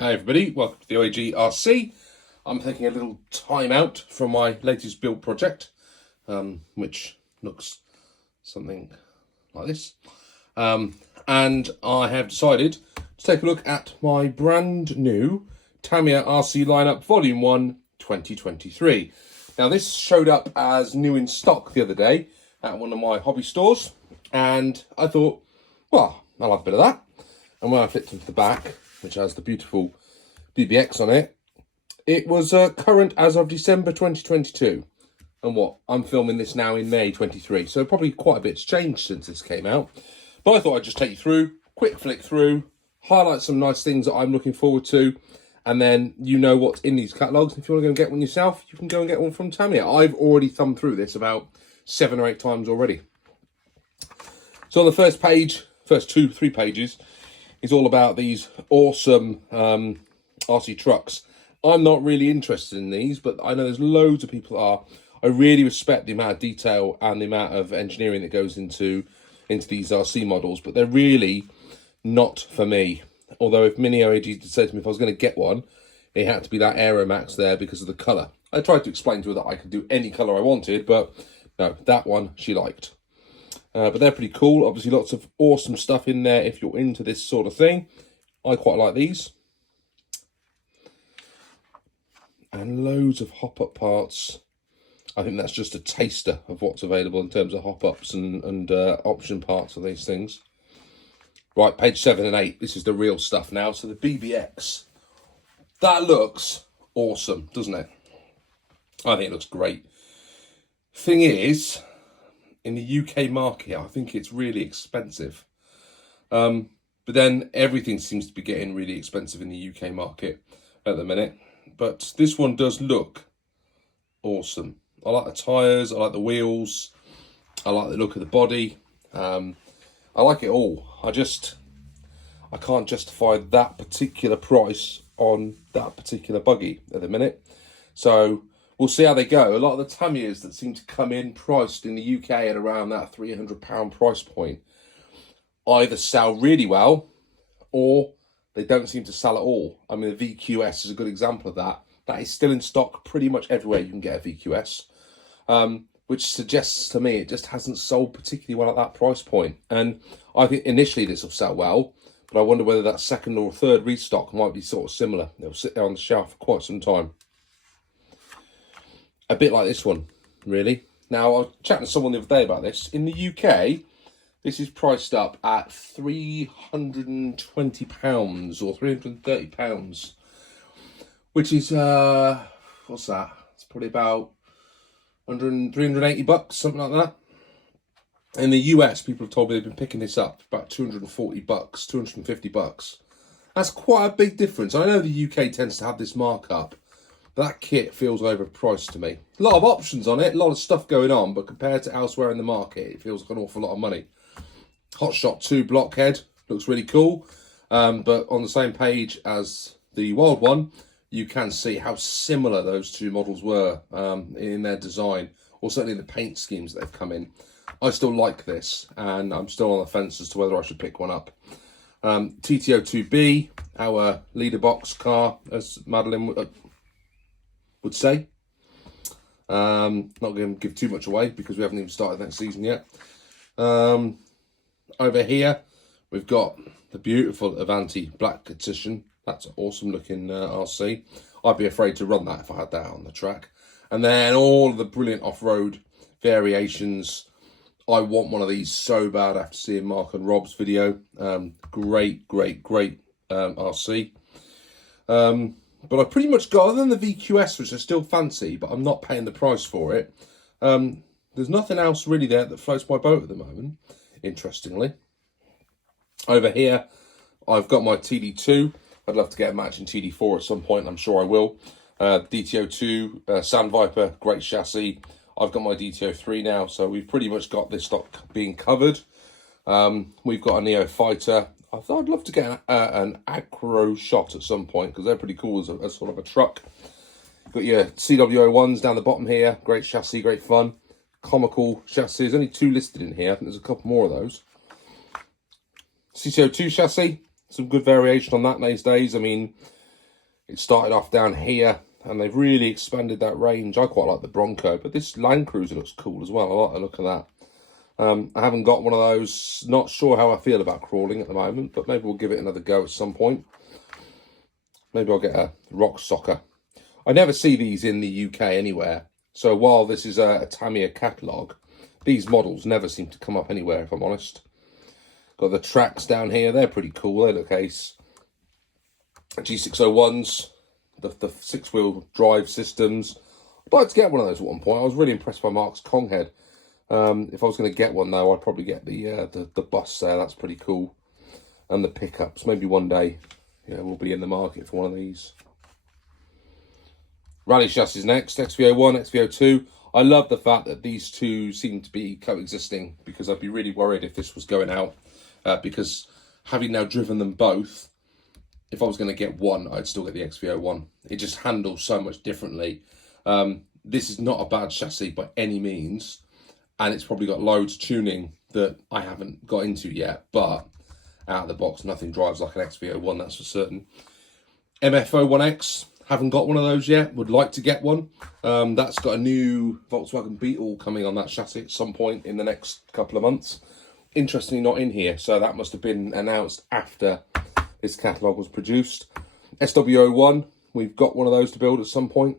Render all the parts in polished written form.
Hi everybody, welcome to the OAG RC. I'm taking a little time out from my latest build project, which looks something like this. And I have decided to take a look at my brand new Tamiya RC lineup Volume 1 2023. Now this showed up as new in stock the other day at one of my hobby stores, and I thought, well, I'll have a bit of that. And when I flipped into the back, which has the beautiful BBX on it, it was current as of December 2022. And what? I'm filming this now in May 23, so probably quite a bit's changed since this came out. But I thought I'd just take you through, quick flick through, highlight some nice things that I'm looking forward to, and then you know what's in these catalogues. If you want to go and get one yourself, you can go and get one from Tamiya. I've already thumbed through this about 7 or 8 times already. So on the first page, first 2-3 pages, is all about these awesome RC trucks. I'm not really interested in these, but I know there's loads of people that are. I really respect the amount of detail and the amount of engineering that goes into these RC models, but they're really not for me. Although if Mini OAG said to me if I was going to get one, it had to be that Aeromax there because of the colour. I tried to explain to her that I could do any colour I wanted, but no, that one she liked. But they're pretty cool. Obviously, lots of awesome stuff in there if you're into this sort of thing. I quite like these. And loads of hop-up parts. I think that's just a taster of what's available in terms of hop-ups and option parts of these things. Right, page 7 and 8. This is the real stuff now. So the BBX. That looks awesome, doesn't it? I think it looks great. Thing is, in the UK market, I think it's really expensive. But then everything seems to be getting really expensive in the UK market at the minute. But this one does look awesome. I like the tyres, I like the wheels, I like the look of the body. I like it all. I can't justify that particular price on that particular buggy at the minute. So we'll see how they go. A lot of the Tamiyas that seem to come in priced in the UK at around that £300 price point either sell really well or they don't seem to sell at all. I mean, the VQS is a good example of that. That is still in stock pretty much everywhere you can get a VQS, which suggests to me it just hasn't sold particularly well at that price point. And I think initially this will sell well, but I wonder whether that second or third restock might be sort of similar. It'll sit there on the shelf for quite some time. A bit like this one, really. Now, I was chatting to someone the other day about this. In the UK, this is priced up at £320 or £330, which is, what's that? It's probably about 380 bucks, something like that. In the US, people have told me they've been picking this up for about 240 bucks, 250 bucks. That's quite a big difference. I know the UK tends to have this markup. That kit feels overpriced to me. A lot of options on it, a lot of stuff going on, but compared to elsewhere in the market, it feels like an awful lot of money. Hotshot 2 blockhead looks really cool, but on the same page as the Wild one, you can see how similar those two models were in their design, or certainly the paint schemes that they've come in. I still like this, and I'm still on the fence as to whether I should pick one up. TTO2B, our leader box car, as Madeline would say. Not going to give too much away because we haven't even started next season yet. Over here, we've got the beautiful Avanti Black Edition. That's an awesome looking RC. I'd be afraid to run that if I had that on the track. And then all of the brilliant off-road variations. I want one of these so bad after seeing Mark and Rob's video. Great RC. But I pretty much got, other than the VQS, which I still fancy, but I'm not paying the price for it. There's nothing else really there that floats my boat at the moment, interestingly. Over here, I've got my TD2. I'd love to get a matching TD4 at some point. I'm sure I will. DTO2, Sand Viper, great chassis. I've got my DTO3 now, so we've pretty much got this stock being covered. We've got a Neo Fighter. I thought I'd love to get an Acro Shot at some point because they're pretty cool as sort of a truck. Got your CW01s down the bottom here. Great chassis, great fun. Comical chassis. There's only 2 listed in here. I think there's a couple more of those. CCO2 chassis. Some good variation on that these days. I mean, It started off down here, and they've really expanded that range. I quite like the Bronco, but this Land Cruiser looks cool as well. I like the look of that. I haven't got one of those. Not sure how I feel about crawling at the moment, but maybe we'll give it another go at some point. Maybe I'll get a Rock Socker. I never see these in the UK anywhere. So while this is a Tamiya Catalog, these models never seem to come up anywhere, if I'm honest. Got the tracks down here. They're pretty cool. They look ace. G601s, the 6-wheel drive systems. I'd like to get one of those at one point. I was really impressed by Mark's Kong head. If I was going to get one, though, I'd probably get the bus there. That's pretty cool. And the pickups. Maybe one day, we'll be in the market for one of these. Rally chassis next. XV01, XV02. I love the fact that these two seem to be coexisting, because I'd be really worried if this was going out. Because having now driven them both, if I was going to get one, I'd still get the XV01. It just handles so much differently. This is not a bad chassis by any means. And it's probably got loads of tuning that I haven't got into yet. But out of the box, nothing drives like an XV01, that's for certain. MF01X, haven't got one of those yet. Would like to get one. That's got a new Volkswagen Beetle coming on that chassis at some point in the next couple of months. Interestingly, not in here. So that must have been announced after this catalogue was produced. SW01, we've got one of those to build at some point.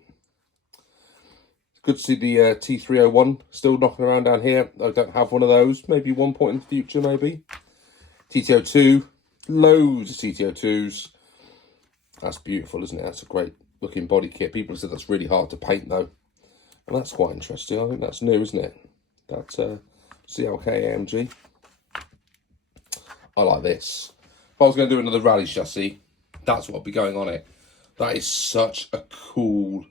Good to see the T301 still knocking around down here. I don't have one of those. Maybe one point in the future, maybe. TT02. Loads of TT02s. That's beautiful, isn't it? That's a great looking body kit. People have said that's really hard to paint, though. And that's quite interesting. I think that's new, isn't it? That's CLK AMG. I like this. If I was going to do another rally chassis, that's what would be going on it. That is such a cool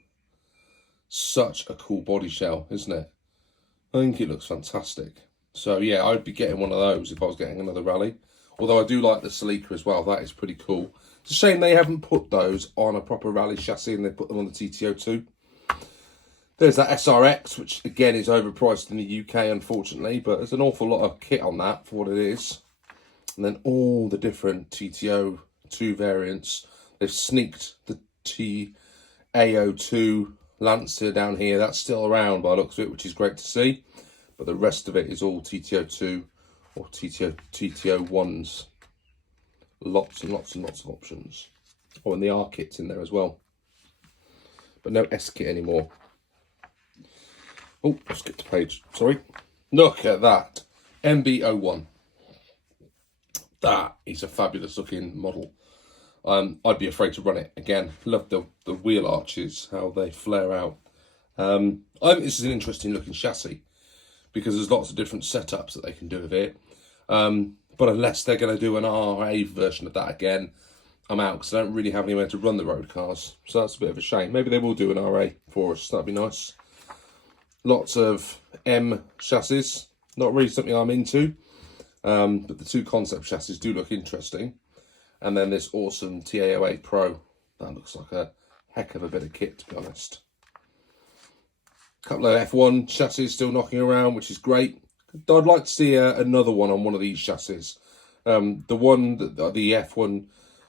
body shell, isn't it? I think it looks fantastic. So yeah, I'd be getting one of those if I was getting another rally. Although I do like the Celica as well. That is pretty cool. It's a shame they haven't put those on a proper rally chassis and they put them on the TT02. There's that SRX, which again is overpriced in the UK, unfortunately, but there's an awful lot of kit on that for what it is. And then all the different TT02 variants. They've sneaked the TA02 Lancer down here. That's still around by the looks of it, which is great to see. But the rest of it is all TT02 or TT01s. Lots and lots and lots of options. Oh, and the R kit's in there as well. But no S kit anymore. Oh, I skipped a page. Sorry. Look at that. MB01. That is a fabulous looking model. I'd be afraid to run it again. Love the wheel arches, how they flare out. I think this is an interesting looking chassis because there's lots of different setups that they can do with it. But unless they're going to do an RA version of that again, I'm out because I don't really have anywhere to run the road cars. So that's a bit of a shame. Maybe they will do an RA for us. That'd be nice. Lots of M chassis. Not really something I'm into. But the two concept chassis do look interesting. And then this awesome TA08 Pro. That looks like a heck of a bit of kit, to be honest. A couple of F1 chassis still knocking around, which is great. I'd like to see another one on one of these chassis. The F1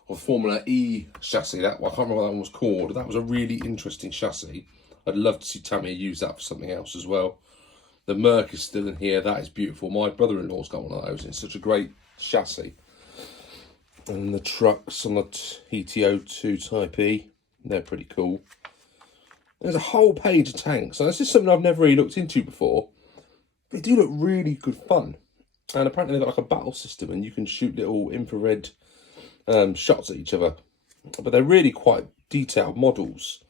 or Formula E chassis, I can't remember what that one was called. That was a really interesting chassis. I'd love to see Tamiya use that for something else as well. The Merc is still in here. That is beautiful. My brother-in-law's got one of those. It's such a great chassis. And the trucks on the TT02 Type E, they're pretty cool. There's a whole page of tanks. So this is something I've never really looked into before. They do look really good fun. And apparently they've got like a battle system and you can shoot little infrared shots at each other. But they're really quite detailed models.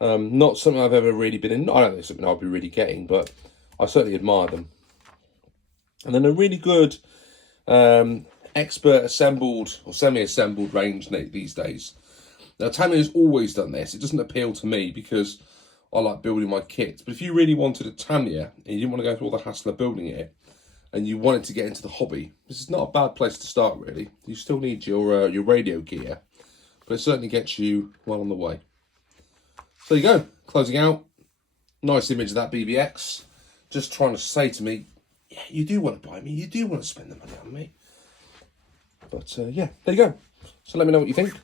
Not something I've ever really been in. I don't think it's something I'll be really getting, but I certainly admire them. And then a really good expert assembled or semi-assembled range these days. Now Tamiya's always done this. It doesn't appeal to me because I like building my kits. But if you really wanted a Tamiya and you didn't want to go through all the hassle of building it and you wanted to get into the hobby, this is not a bad place to start really. You still need your radio gear, but it certainly gets you well on the way. So there you go, closing out. Nice image of that BBX. Just trying to say to me, yeah, you do want to buy me. You do want to spend the money on me. But yeah, there you go. So let me know what you think.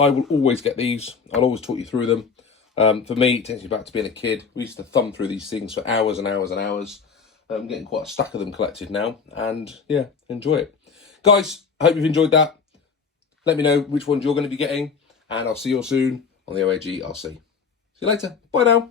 I will always get these. I'll always talk you through them. For me, it takes me back to being a kid. We used to thumb through these things for hours and hours and hours. I'm getting quite a stack of them collected now, and yeah, enjoy it. Guys, I hope you've enjoyed that. Let me know which ones you're going to be getting, and I'll see you all soon on the OAG RC. See you later. Bye now.